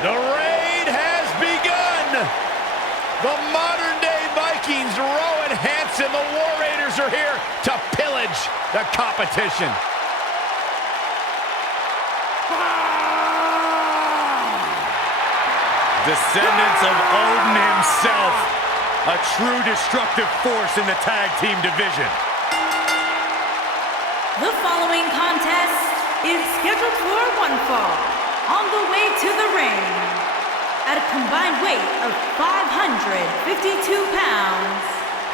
The raid has begun. The modern-day Vikings, Rowan Hansen, the War Raiders are here to pillage the competition. Descendants of Odin himself, a true destructive force in the tag team division. The following contest is scheduled for one fall. On the way to the ring, at a combined weight of 552 pounds,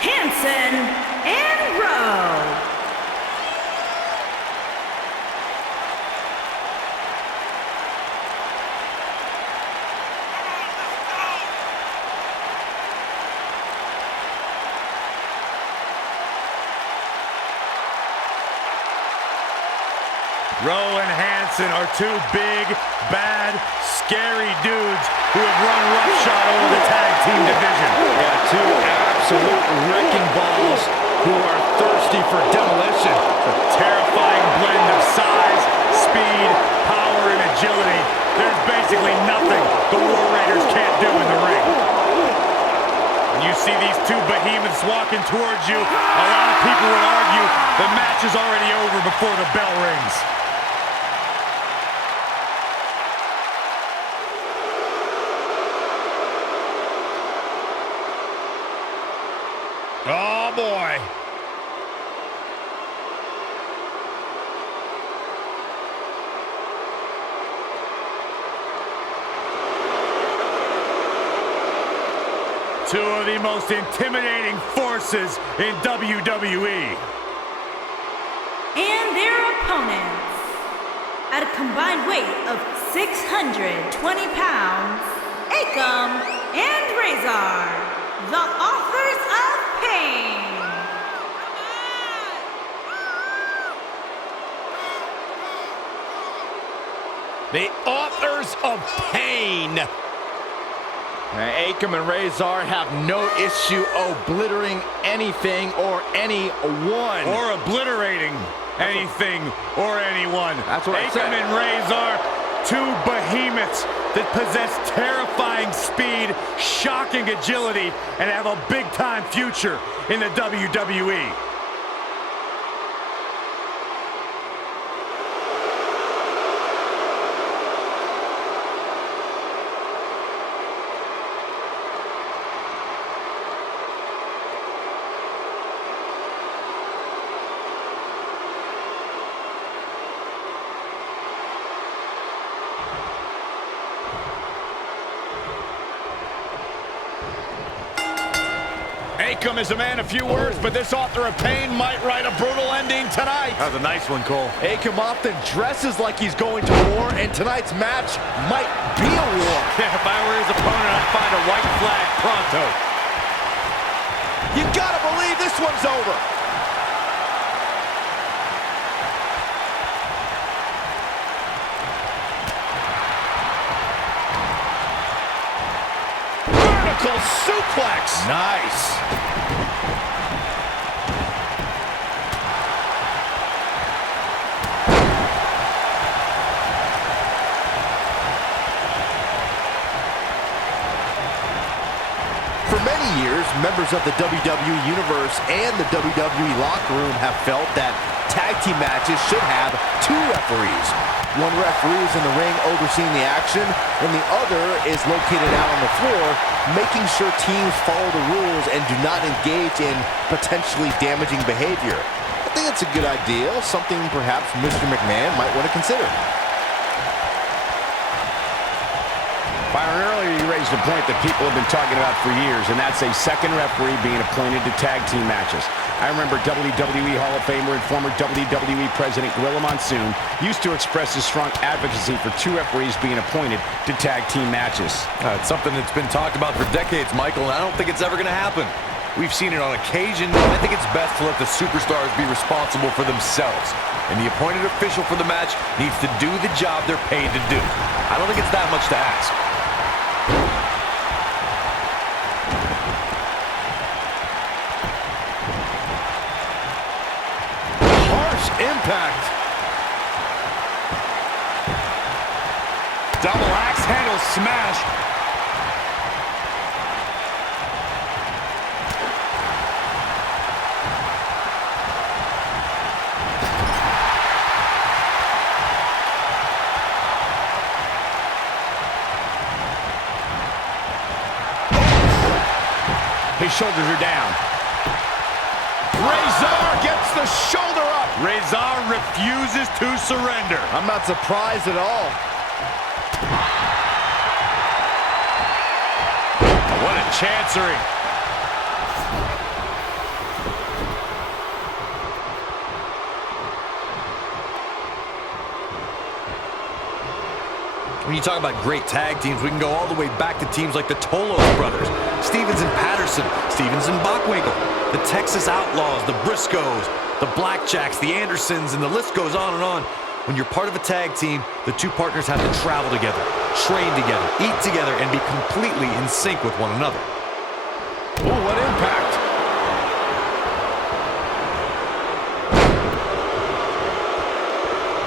Hansen and Rowe. Rowe and Hansen are two big, bad, scary dudes who have run roughshod over the tag team division. Yeah, two absolute wrecking balls who are thirsty for demolition. A terrifying blend of size, speed, power, and agility. There's basically nothing the War Raiders can't do in the ring. When you see these two behemoths walking towards you, a lot of people would argue the match is already over before the bell rings. Oh, boy. Two of the most intimidating forces in WWE. And their opponents, at a combined weight of 620 pounds, Akam and Razor, the authors of pain. The authors of pain. Akam and Razor have no issue obliterating anything or anyone. Or obliterating anything or anyone. That's what I said. Akam and Razor, two behemoths that possess terrifying speed, shocking agility, and have a big-time future in the WWE. Akam is a man of few words, but this author of pain might write a brutal ending tonight. That was a nice one, Cole. Akam often dresses like he's going to war, and tonight's match might be a war. Yeah, if I were his opponent, I'd find a white flag pronto. You gotta believe this one's over. Vertical suplex. Nice. For many years, members of the WWE Universe and the WWE locker room have felt that tag team matches should have two referees. One referee is in the ring overseeing the action, and the other is located out on the floor, making sure teams follow the rules and do not engage in potentially damaging behavior. I think it's a good idea, something perhaps Mr. McMahon might want to consider. Byron, earlier you raised a point that people have been talking about for years, and that's a second referee being appointed to tag team matches. I remember WWE Hall of Famer and former WWE President Gorilla Monsoon used to express his strong advocacy for two referees being appointed to tag team matches. It's something that's been talked about for decades, Michael, and I don't think it's ever going to happen. We've seen it on occasion, and I think it's best to let the superstars be responsible for themselves. And the appointed official for the match needs to do the job they're paid to do. I don't think it's that much to ask. Impact. Double axe Mishandled smash. His shoulders are down. Razor gets the shoulder up. Razor refuses to surrender. I'm not surprised at all. What a chancery. When you talk about great tag teams, we can go all the way back to teams like the Tolos brothers, Stevens and Patterson, Stevens and Bockwinkel, the Texas Outlaws, the Briscoes, the Blackjacks, the Andersons, and the list goes on and on. When you're part of a tag team, the two partners have to travel together, train together, eat together, and be completely in sync with one another. Ooh, what impact.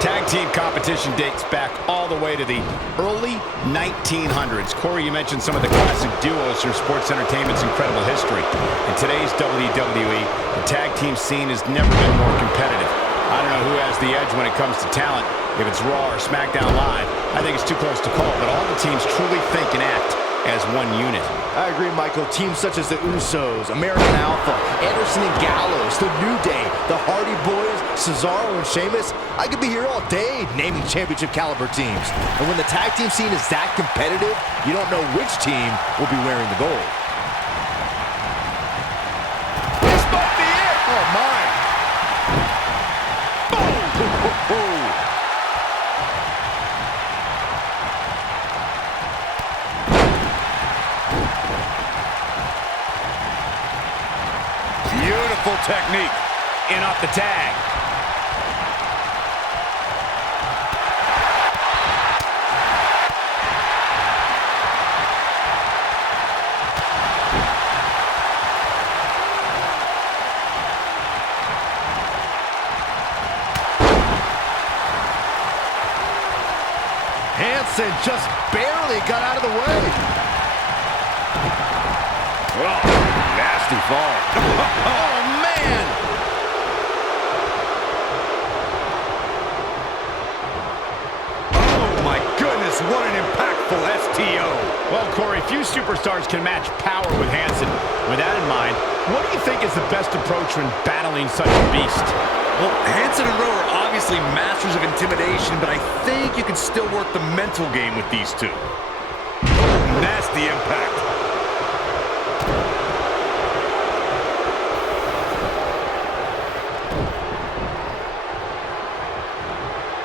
Tag team competition dates back all the way to the early 1900s. Corey, you mentioned some of the classic duos from sports entertainment's incredible history. In today's WWE, the tag team scene has never been more competitive. I don't know who has the edge when it comes to talent, if it's Raw or SmackDown Live. I think it's too close to call, but all the teams truly think and act as one unit. I agree, Michael. Teams such as the Usos, American Alpha, Anderson and Gallows, The New Day, the Hardy Boys, Cesaro and Sheamus. I could be here all day naming championship caliber teams. And when the tag team scene is that competitive, you don't know which team will be wearing the gold. This might be it. Oh, my. Boom. Beautiful technique. In off the tag. Hansen just barely got out of the way. Oh, nasty fall. Oh, man. Oh my goodness, what an impactful STO. Well, Corey, few superstars can match power with Hansen. With that in mind, what do you think is the best approach when battling such a beast? Well, Hansen and Rowe are obviously masters of intimidation, but I think you can still work the mental game with these two. Oh, nasty impact.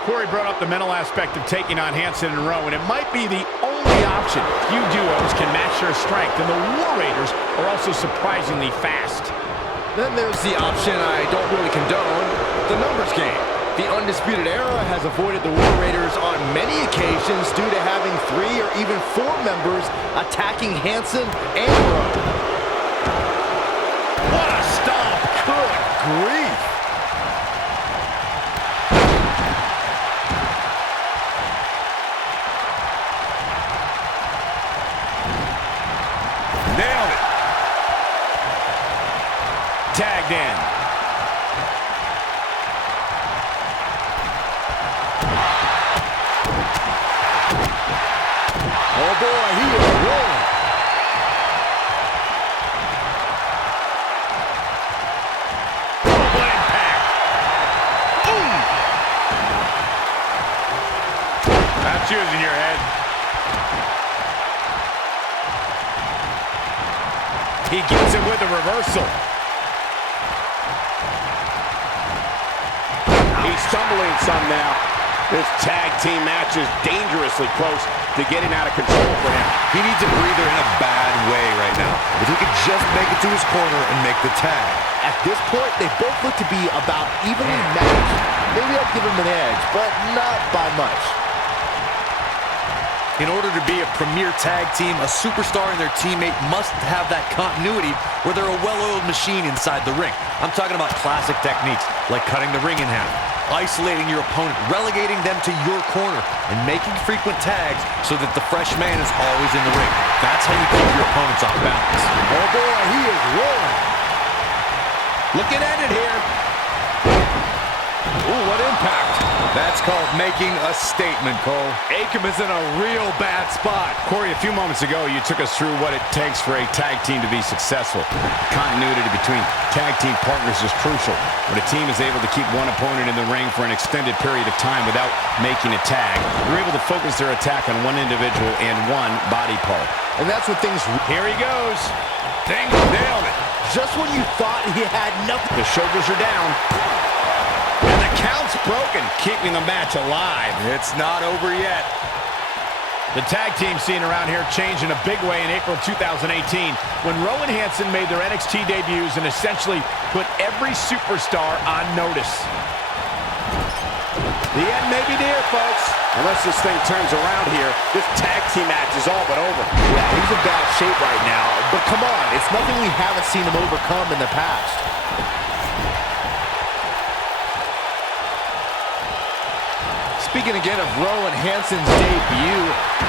Corey brought up the mental aspect of taking on Hansen and Rowe, and it might be the only option. Few duos can match their strength, and the War Raiders are also surprisingly fast. Then there's the option I don't really condone, the numbers game. The Undisputed Era has avoided the War Raiders on many occasions due to having 3 or even 4 members attacking Hansen and Rowe. What a stomp! Good grief! Nailed it. Tagged in. Oh boy, he is rolling. Oh, what impact! Ooh! That's using your head. He gets it with a reversal. He's stumbling some now. This tag team match is dangerously close to getting out of control for him. He needs a breather in a bad way right now. If he could just make it to his corner and make the tag. At this point, they both look to be about evenly matched. Maybe I'll give him an edge, but not by much. In order to be a premier tag team, a superstar and their teammate must have that continuity where they're a well-oiled machine inside the ring. I'm talking about classic techniques like cutting the ring in half, isolating your opponent, relegating them to your corner, and making frequent tags so that the fresh man is always in the ring. That's how you keep your opponents off balance. Oh boy, he is rolling. Looking at it here. Ooh, what impact. That's called making a statement, Cole. Akam is in a real bad spot. Corey, a few moments ago, you took us through what it takes for a tag team to be successful. Continuity between tag team partners is crucial. When a team is able to keep one opponent in the ring for an extended period of time without making a tag, they're able to focus their attack on one individual and one body part. And that's when things... Here he goes. Dang, nailed it. Just when you thought he had nothing... The shoulders are down. And the count's broken, keeping the match alive. It's not over yet. The tag team scene around here changed in a big way in April 2018 when Rowan Hansen made their NXT debuts and essentially put every superstar on notice. The end may be near, folks. Unless this thing turns around here, this tag team match is all but over. Yeah, he's in bad shape right now. But come on, it's nothing we haven't seen him overcome in the past. Speaking again of Rowan Hansen's debut,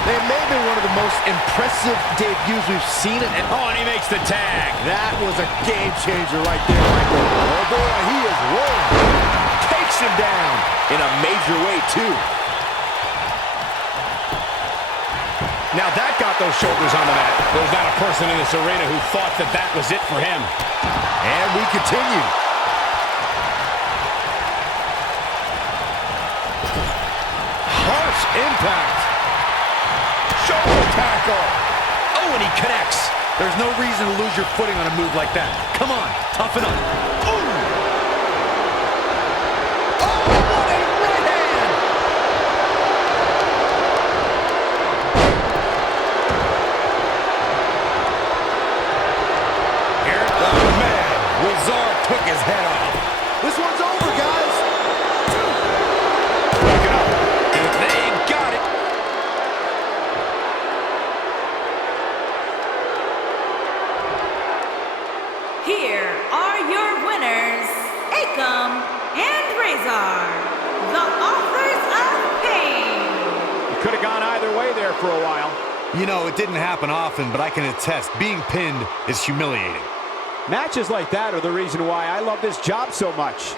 they may have been one of the most impressive debuts we've seen it. Oh, and he makes the tag. That was a game changer right there, Michael. Oh boy, he is rolling. Takes him down in a major way, too. Now that got those shoulders on the mat. There's not a person in this arena who thought that that was it for him. And we continue. Harsh impact. Shoulder tackle. Oh, and he connects. There's no reason to lose your footing on a move like that. Come on, toughen up. Ooh. Oh, what a right hand. Here, oh man, Lazar took his head off. This one's over, guys. Look it up. They got it. Here are your winners, Akam and Razor, the authors of pain. It could have gone either way there for a while. You know, it didn't happen often, but I can attest, being pinned is humiliating. Matches like that are the reason why I love this job so much.